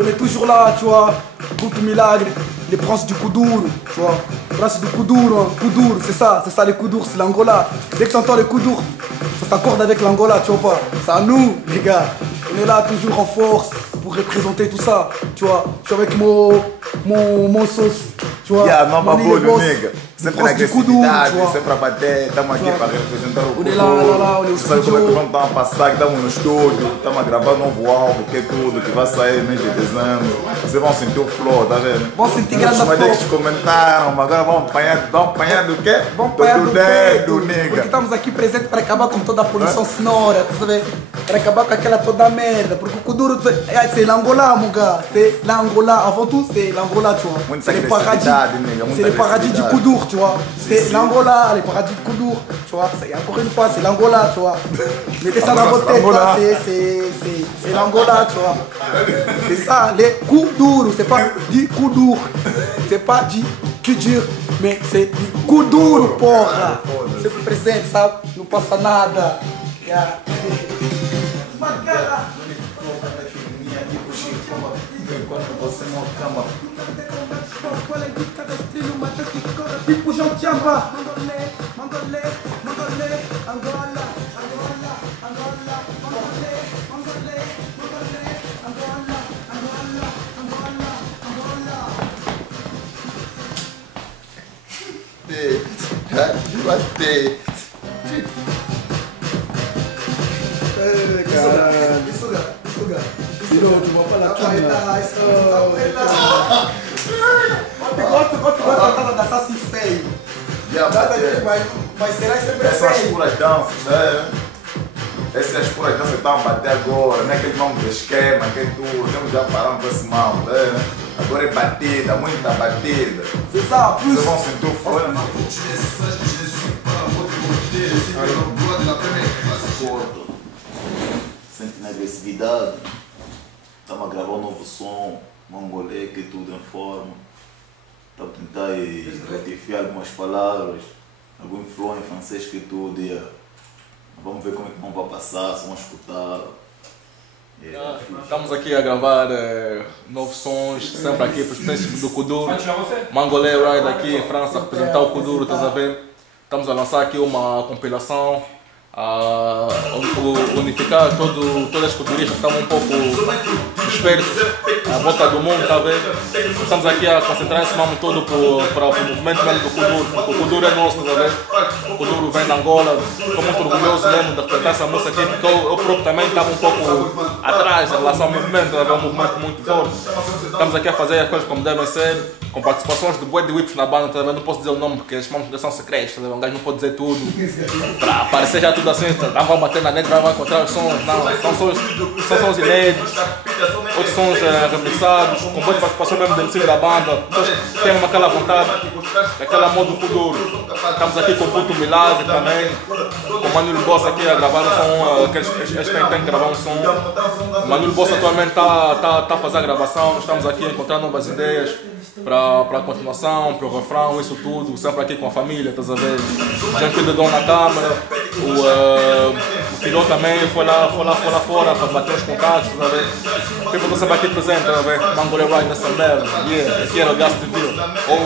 on est toujours là, tu vois. Goutte Milagre, les princes du Koudour, tu vois. Princes du Koudour, hein. Koudour, c'est ça les Koudour, c'est l'Angola. Dès que t'entends les Koudour, ça s'accorde avec l'Angola, tu vois pas. C'est à nous, les gars. On est là toujours en force pour représenter tout ça, tu vois. Je suis avec mon sauce, tu vois. Yeah, não bagulho, boss, nigga. les Sempre princes na du Koudour, agressividade, tu vois. sempre a bater. Estamos aqui para representar o On est là, on est au Sabe como é que studio. vamos estar a passar? Estamos no estúdio, estamos a gravar novo álbum, que é tudo, que vai sair no mês de dezembro. Vocês vão sentir o flow, tá vendo? Vão sentir grande flow. flow. Mas que comentaram, mas agora vamos apanhar do quê? Vamos apanhar do dedo, nigga. porque estamos aqui presentes para acabar com toda a poluição sonora, tá sabendo? Para acabar com aquela toda merda, porque o Kuduro c'est l'Angola, mon gars, c'est l'Angola, avant tout c'est l'Angola, tu vois. Muita C'est les paradis, agressividade, nigga, muita c'est les paradis du agressividade. Koudour, tu vois. C'est l'Angola, les paradis du Koudour, tu vois. Et encore une fois, c'est l'Angola, tu vois. Mettez ça dans votre tête, là, c'est l'Angola, tu vois. C'est ça, les Koudour, c'est pas du Koudour, c'est pas du Kudur, mais c'est du Koudour, porra. C'est presente, sabe? Não passa nada. Yeah. Enquanto você não acaba. Tipo João Tchamba. Bater. Dançar assim feio. Mas será que sempre é Essas são as feio? puras danças, né? Essas são as puras danças que estão a bater agora, não é aquele nome do esquema, que é tudo, temos já paramos com esse mal, né? Agora é batida, muita batida. C'est ça, plus. Vocês vão sentir o flow. Sentindo a agressividade. Estamos a gravar um novo som, mongolê, que tudo em forma. Estamos a tentar retificar algumas palavras, algum flow em francês que tudo. Yeah. Vamos ver como é que vão passar, se vão escutar. Yeah. Estamos aqui a gravar novos sons, sempre aqui para os pertences do Kuduro. Mangolé Ride aqui em França, a representar o Kuduro, estás a ver? Estamos a lançar aqui uma compilação, a unificar todas as culturas que estavam um pouco dispersas à volta do mundo, tá vendo? Estamos aqui a concentrar esse nome todo para o movimento mesmo do Kuduro, porque o Kuduro é nosso, tá vendo? O Kuduro vem de Angola, estou muito orgulhoso mesmo de representar essa música aqui, porque eu próprio também estava um pouco atrás em relação ao movimento, é um movimento muito forte. Estamos aqui a fazer as coisas como devem ser, com participações de bué de whips na banda, tá vendo? Não posso dizer o nome porque as mãos são secretas, tá vendo? Um gajo não pode dizer tudo, para aparecer já tudo assim, vão bater na net, vai encontrar os sons, não, são sons inéditos, outros sons remixados, com boa participação mesmo do MC da banda, pessoas que têm aquela vontade, aquela modo Kuduro. Estamos aqui com o Puto Milagre também, com o Manuel Bossa aqui a gravar um som, que eles têm que gravar um som. O Manuel Bossa atualmente está a fazer a gravação, estamos aqui a encontrar novas ideias para a continuação, para o refrão, isso tudo, sempre aqui com a família, estás a ver? Gente do Dom na câmara, o filho também foi lá fora para bater os contatos, estás a ver? Tipo, estou sempre aqui presente, estás a ver? Mangolé Ride nessa merda, yeah, aqui era o Gas TV. Oh!